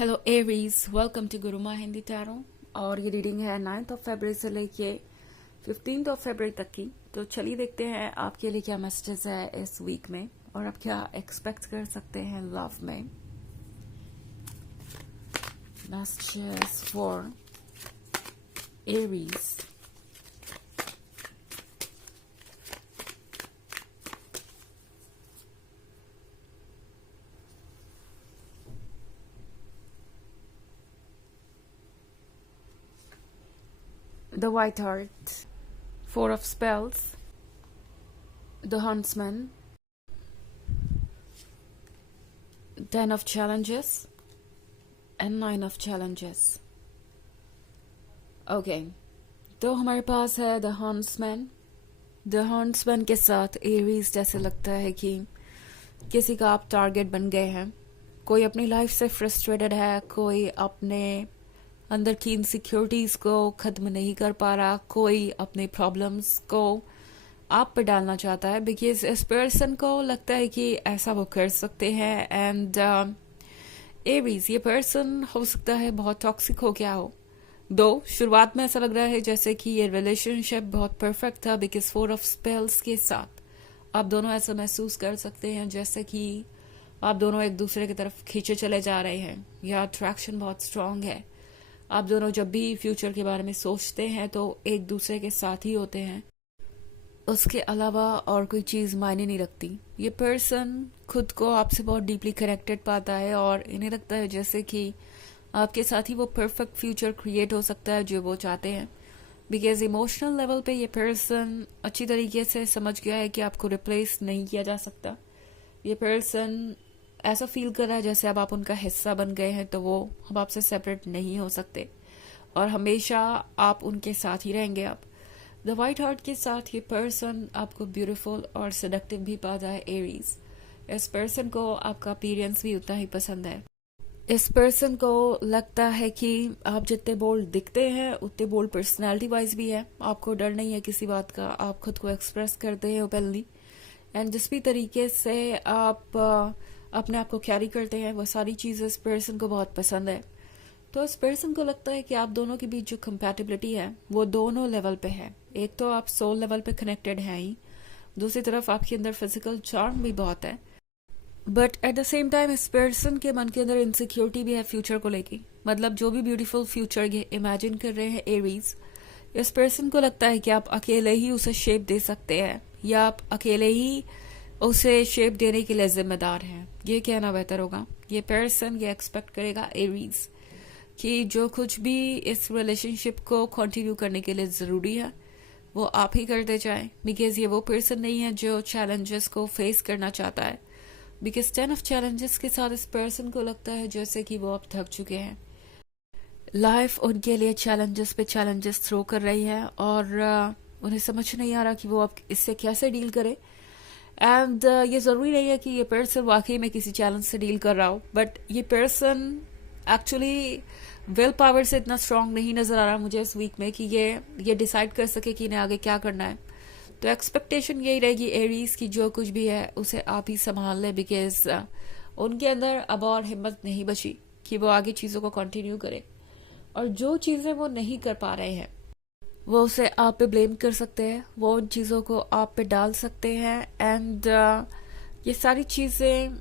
Hello Aries, welcome to Guruma Hindi tarot. और ये reading है 9 फरवरी से लेके 15 फरवरी तक की। तो चलिए देखते हैं आपके लिए क्या मैसेजेस है इस वीक में और आप क्या एक्सपेक्ट कर सकते हैं लव में। Messages for Aries. The White Heart, Four of Spells, The Huntsman, Ten of Challenges, and Nine of Challenges. Okay, तो हमारे पास है द हंट्समैन। द हंट्समैन के साथ एरीज जैसे लगता है कि किसी का आप टारगेट बन गए हैं। कोई अपनी लाइफ से फ्रस्ट्रेटेड है, कोई अपने अंदर की इनसिक्योरिटीज को खत्म नहीं कर पा रहा, कोई अपने प्रॉब्लम्स को आप पे डालना चाहता है बिकॉज इस पर्सन को लगता है कि ऐसा वो कर सकते हैं। एंड एरीज, ये पर्सन हो सकता है बहुत टॉक्सिक हो गया हो। दो शुरुआत में ऐसा लग रहा है जैसे कि ये रिलेशनशिप बहुत परफेक्ट था बिकॉज फोर ऑफ स्पेल्स के साथ आप दोनों ऐसा महसूस कर सकते हैं जैसे कि आप दोनों एक दूसरे की तरफ खींचे चले जा रहे हैं या अट्रैक्शन बहुत स्ट्रांग है। आप दोनों जब भी फ्यूचर के बारे में सोचते हैं तो एक दूसरे के साथ ही होते हैं, उसके अलावा और कोई चीज़ मायने नहीं रखती। ये पर्सन खुद को आपसे बहुत डीपली कनेक्टेड पाता है और इन्हें लगता है जैसे कि आपके साथ ही वो परफेक्ट फ्यूचर क्रिएट हो सकता है जो वो चाहते हैं बिकॉज इमोशनल लेवल पे ये पर्सन अच्छी तरीके से समझ गया है कि आपको रिप्लेस नहीं किया जा सकता। ये पर्सन ऐसा फील कर रहा है जैसे अब आप उनका हिस्सा बन गए हैं, तो वो अब आपसे सेपरेट नहीं हो सकते और हमेशा आप उनके साथ ही रहेंगे। आप द वाइट हार्ट के साथ ये पर्सन आपको ब्यूटीफुल और सेडक्टिव भी पाता है एरीज। इस पर्सन को आपका अपीयरेंस भी उतना ही पसंद है। इस पर्सन को लगता है कि आप जितने बोल्ड दिखते हैं उतने बोल्ड पर्सनैलिटी वाइज भी है। आपको डर नहीं है किसी बात का, आप खुद को एक्सप्रेस करते हैं ओपनली एंड जिस भी तरीके से आप अपने आप को कैरी करते हैं वो सारी चीज़ें इस पर्सन को बहुत पसंद है। तो इस पर्सन को लगता है कि आप दोनों के बीच जो कंपैटिबिलिटी है वो दोनों लेवल पे है। एक तो आप सोल लेवल पे कनेक्टेड हैं ही, दूसरी तरफ आपके अंदर फिजिकल चार्म भी बहुत है, but at the same time इस पर्सन के मन के अंदर इनसिक्योरिटी भी है फ्यूचर को लेके। मतलब जो भी ब्यूटीफुल फ्यूचर ये इमेजिन कर रहे हैं एरीज, इस पर्सन को लगता है कि आप अकेले ही उसे शेप दे सकते हैं या आप अकेले ही उसे शेप देने के लिए जिम्मेदार हैं। ये कहना बेहतर होगा। ये पर्सन ये एक्सपेक्ट करेगा एरीज कि जो कुछ भी इस रिलेशनशिप को कंटिन्यू करने के लिए ज़रूरी है वो आप ही करते जाएं बिकॉज ये वो पर्सन नहीं है जो चैलेंजेस को फेस करना चाहता है। बिकॉज 10 ऑफ चैलेंजेस के साथ इस पर्सन को लगता है जैसे कि वो अब थक चुके हैं। लाइफ उनके लिए चैलेंजेस पे चैलेंजेस थ्रो कर रही है और उन्हें समझ नहीं आ रहा कि वो अब इससे कैसे डील करे। एंड ये ज़रूरी नहीं है कि ये पर्सन वाकई में किसी चैलेंज से डील कर रहा हो, बट ये पर्सन एक्चुअली विल पावर से इतना स्ट्रांग नहीं नज़र आ रहा मुझे इस वीक में कि ये डिसाइड कर सके कि इन्हें आगे क्या करना है। तो एक्सपेक्टेशन यही रहेगी एरीज की जो कुछ भी है उसे आप ही संभाल लें बिकॉज उनके अंदर अब और हिम्मत नहीं बची कि वो आगे चीज़ों को कंटिन्यू करें। और जो चीज़ें वो नहीं कर पा रहे हैं वो उसे आप पे ब्लेम कर सकते हैं, वो उन चीज़ों को आप पे डाल सकते हैं एंड ये सारी चीज़ें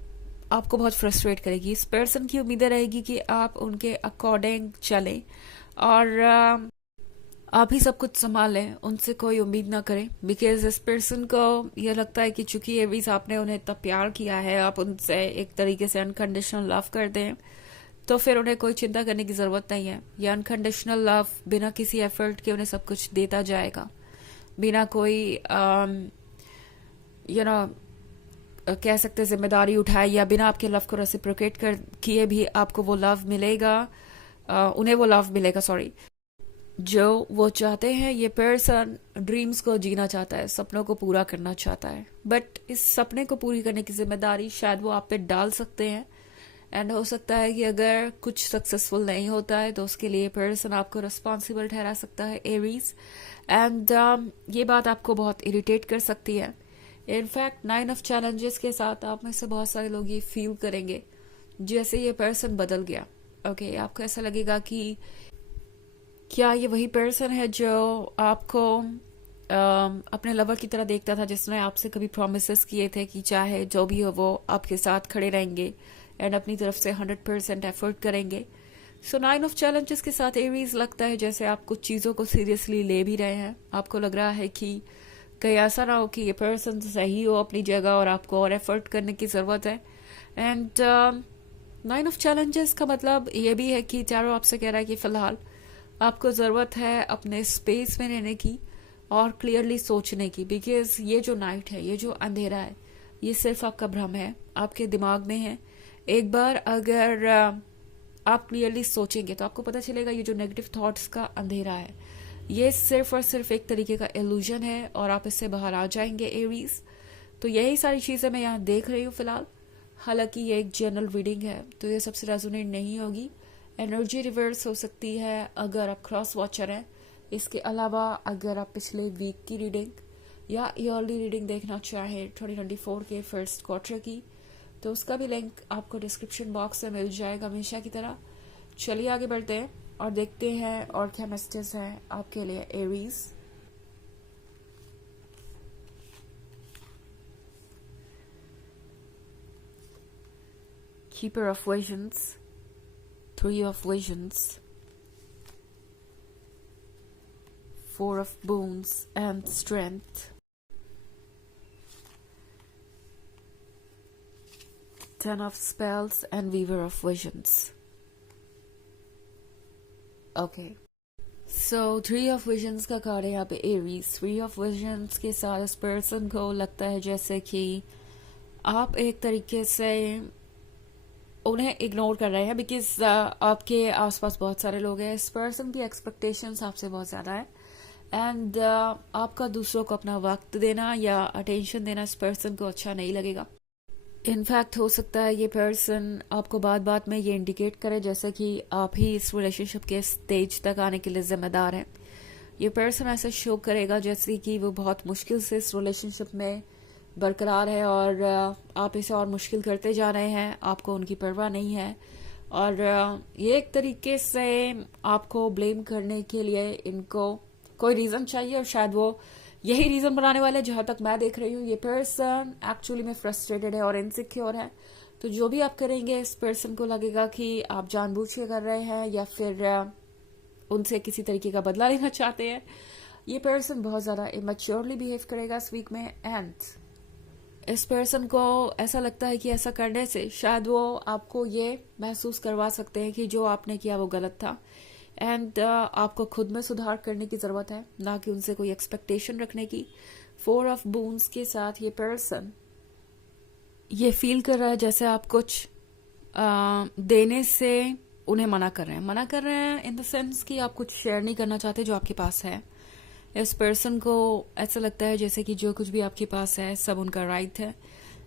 आपको बहुत फ्रस्ट्रेट करेगी। इस पर्सन की उम्मीदें रहेगी कि आप उनके अकॉर्डिंग चलें और आप ही सब कुछ संभालें, उनसे कोई उम्मीद ना करें बिकॉज इस पर्सन को ये लगता है कि चूंकि ये भी आपने उन्हें इतना प्यार किया है, आप उनसे एक तरीके से अनकंडीशनल लव करते हैं, तो फिर उन्हें कोई चिंता करने की ज़रूरत नहीं है। ये अनकंडीशनल लव बिना किसी एफर्ट के उन्हें सब कुछ देता जाएगा, बिना कोई यू नो कह सकते जिम्मेदारी उठाए या बिना आपके लव को रेसिप्रोकेट कर किए भी आपको वो लव मिलेगा, उन्हें वो लव मिलेगा सॉरी जो वो चाहते हैं। ये पर्सन ड्रीम्स को जीना चाहता है, सपनों को पूरा करना चाहता है, बट इस सपने को पूरी करने की जिम्मेदारी शायद वो आप पे डाल सकते हैं। एंड हो सकता है कि अगर कुछ सक्सेसफुल नहीं होता है तो उसके लिए पर्सन आपको रिस्पॉन्सिबल ठहरा सकता है एरीज। एंड ये बात आपको बहुत इरिटेट कर सकती है। इनफैक्ट 9 ऑफ चैलेंजेस के साथ आप में से बहुत सारे लोग ये फील करेंगे जैसे ये पर्सन बदल गया, ओके, आपको ऐसा लगेगा कि क्या ये वही पर्सन है जो आपको अपने लवर की तरह देखता था, जिसने आपसे कभी प्रोमिस किए थे कि चाहे जो भी हो वो आपके साथ खड़े रहेंगे एंड अपनी तरफ से 100% एफर्ट करेंगे। सो 9 ऑफ चैलेंजेस के साथ एरीज लगता है जैसे आप कुछ चीज़ों को सीरियसली ले भी रहे हैं। आपको लग रहा है कि कहीं ऐसा ना हो कि ये पर्सन सही हो अपनी जगह और आपको और एफर्ट करने की ज़रूरत है। एंड 9 ऑफ चैलेंजेस का मतलब ये भी है कि चारों आपसे कह रहा है कि फ़िलहाल आपको ज़रूरत है अपने स्पेस में रहने की और क्लियरली सोचने की, बिकॉज ये जो नाइट है, ये जो अंधेरा है, ये सिर्फ आपका भ्रम है, आपके दिमाग में है। एक बार अगर आप क्लियरली सोचेंगे तो आपको पता चलेगा ये जो नेगेटिव थॉट्स का अंधेरा है ये सिर्फ और सिर्फ एक तरीके का इल्यूजन है और आप इससे बाहर आ जाएंगे एरीज। तो यही सारी चीज़ें मैं यहाँ देख रही हूँ फिलहाल। हालांकि ये एक जनरल रीडिंग है तो ये सबसे रेजोनेट नहीं होगी। एनर्जी रिवर्स हो सकती है अगर आप क्रॉस वॉचर हैं। इसके अलावा अगर आप पिछले वीक की रीडिंग या ईयरली रीडिंग देखना चाहें 2024 के फर्स्ट क्वार्टर की, तो उसका भी लिंक आपको डिस्क्रिप्शन बॉक्स में मिल जाएगा हमेशा की तरह। चलिए आगे बढ़ते हैं और देखते हैं और क्या मैसेजेस हैं आपके लिए Aries. Keeper of Visions, Three of Visions, Four of Boons and Strength, Ten of Spells and Weaver of Visions. Okay. So Three of Visions का कार्ड है यहाँ पे एरीज। Three of Visions के साथ इस पर्सन को लगता है जैसे कि आप एक तरीके से उन्हें इग्नोर कर रहे हैं, बिकॉज आपके आसपास बहुत सारे लोग हैं। इस पर्सन की एक्सपेक्टेशंस आपसे बहुत ज़्यादा है एंड आपका दूसरों को अपना वक्त देना या अटेंशन देना इस पर्सन को अच्छा नहीं लगेगा। इनफैक्ट हो सकता है ये पर्सन आपको बात बात में ये इंडिकेट करे जैसे कि आप ही इस रिलेशनशिप के स्टेज तक आने के लिए जिम्मेदार हैं। ये पर्सन ऐसा शो करेगा जैसे कि वो बहुत मुश्किल से इस रिलेशनशिप में बरकरार है और आप इसे और मुश्किल करते जा रहे हैं, आपको उनकी परवाह नहीं है और ये एक तरीके से आपको ब्लेम करने के लिए इनको कोई रीज़न चाहिए और शायद वो यही रीज़न बनाने वाले। जहाँ तक मैं देख रही हूँ ये पर्सन एक्चुअली में फ्रस्ट्रेटेड है और इनसिक्योर है। तो जो भी आप करेंगे इस पर्सन को लगेगा कि आप जानबूझ के कर रहे हैं या फिर उनसे किसी तरीके का बदला लेना चाहते हैं। ये पर्सन बहुत ज़्यादा इमेच्योरली बिहेव करेगा इस वीक में एंड इस पर्सन को ऐसा लगता है कि ऐसा करने से शायद वो आपको ये महसूस करवा सकते हैं कि जो आपने किया वो गलत था एंड आपको खुद में सुधार करने की ज़रूरत है, ना कि उनसे कोई एक्सपेक्टेशन रखने की। 4 ऑफ बून्स के साथ ये पर्सन ये फील कर रहा है जैसे आप कुछ देने से उन्हें मना कर रहे हैं इन द सेंस कि आप कुछ शेयर नहीं करना चाहते जो आपके पास है। इस पर्सन को ऐसा लगता है जैसे कि जो कुछ भी आपके पास है सब उनका राइट है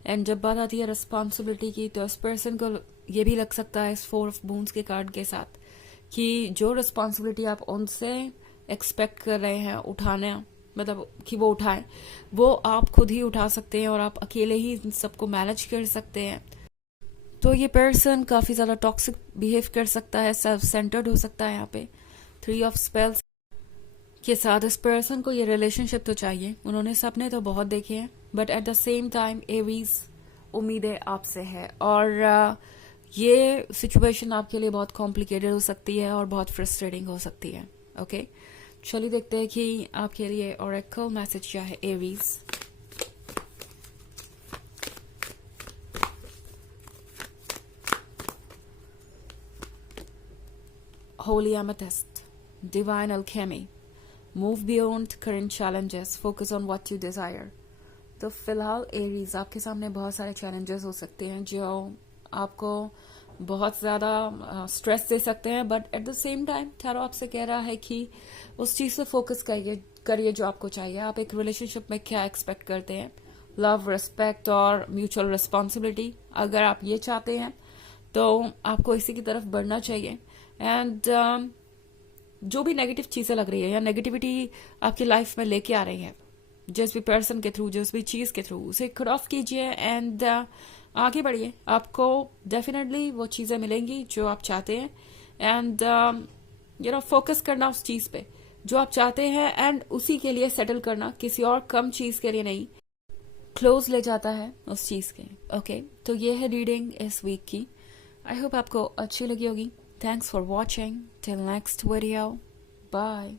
एंड जब बात आती है रिस्पॉन्सिबिलिटी की तो इस पर्सन को ये भी लग सकता है इस 4 ऑफ बून्स के कार्ड के साथ कि जो रिस्पॉन्सिबिलिटी आप उनसे एक्सपेक्ट कर रहे हैं उठाने, मतलब कि वो उठाएं, वो आप खुद ही उठा सकते हैं और आप अकेले ही इन सबको मैनेज कर सकते हैं। तो ये पर्सन काफ़ी ज़्यादा टॉक्सिक बिहेव कर सकता है, सेल्फ सेंटर्ड हो सकता है यहाँ पे। 3 ऑफ स्पेल्स के साथ इस पर्सन को ये रिलेशनशिप तो चाहिए, उन्होंने सपने तो बहुत देखे हैं but at the same time Aries उम्मीदें आपसे है और ये सिचुएशन आपके लिए बहुत कॉम्प्लिकेटेड हो सकती है और बहुत फ्रस्ट्रेटिंग हो सकती है। ओके, चलिए देखते हैं कि आपके लिए ओरेकल मैसेज क्या है Aries. Holy Amethyst, Divine Alchemy, Move beyond current challenges, focus on what you desire। तो फिलहाल एरीज आपके सामने बहुत सारे चैलेंजेस हो सकते हैं जो आपको बहुत ज़्यादा स्ट्रेस दे सकते हैं but at the same time tarot आपसे कह रहा है कि उस चीज़ से फोकस करिए जो आपको चाहिए। आप एक रिलेशनशिप में क्या एक्सपेक्ट करते हैं, लव, रिस्पेक्ट और म्यूचुअल रिस्पॉन्सिबिलिटी। अगर आप ये चाहते हैं तो आपको इसी की तरफ बढ़ना चाहिए एंड जो भी नेगेटिव चीज़ें लग रही है या नेगेटिविटी आपकी लाइफ में लेके आ रही है जिस भी पर्सन के थ्रू, जिस भी चीज़ के थ्रू, उसे कट ऑफ कीजिए एंड आगे बढ़िए। आपको डेफिनेटली वो चीज़ें मिलेंगी जो आप चाहते हैं एंड फोकस करना उस चीज़ पे जो आप चाहते हैं एंड उसी के लिए सेटल करना, किसी और कम चीज़ के लिए नहीं। क्लोज ले जाता है उस चीज़ के। ओके, तो ये है रीडिंग इस वीक की। आई होप आपको अच्छी लगी होगी। Thanks for watching. Till next video, bye.